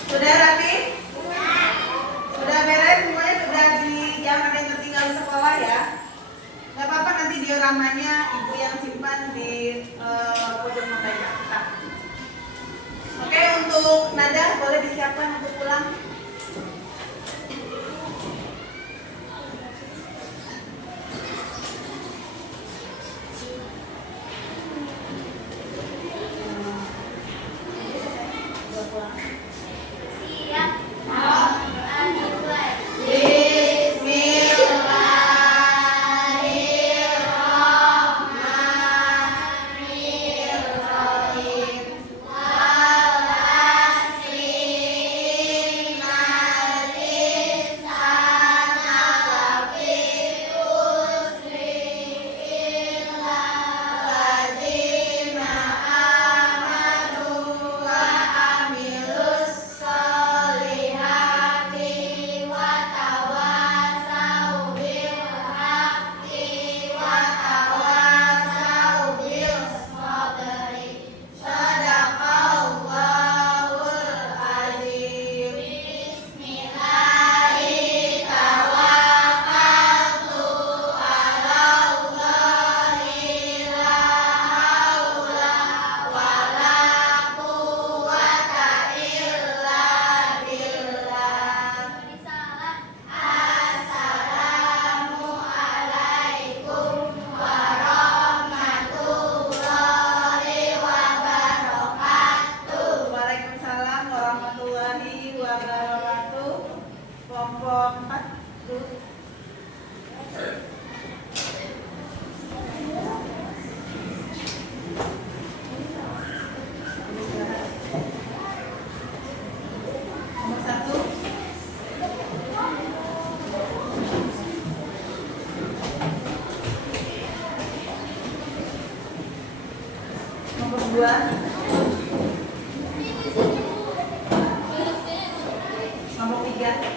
Sudah rapi? Sudah beres semuanya? Sudah jangan ada yang tertinggal di sekolah ya. Gak apa-apa, nanti dioramanya ibu yang simpan di pojok membaca kita. Oke, untuk nada boleh disiapkan untuk pulang. Waalaikumsalam warahmatullahi wabarakatuh. Kelompok 4 dulu. Nomor 1. Nomor 2. Nomor 3.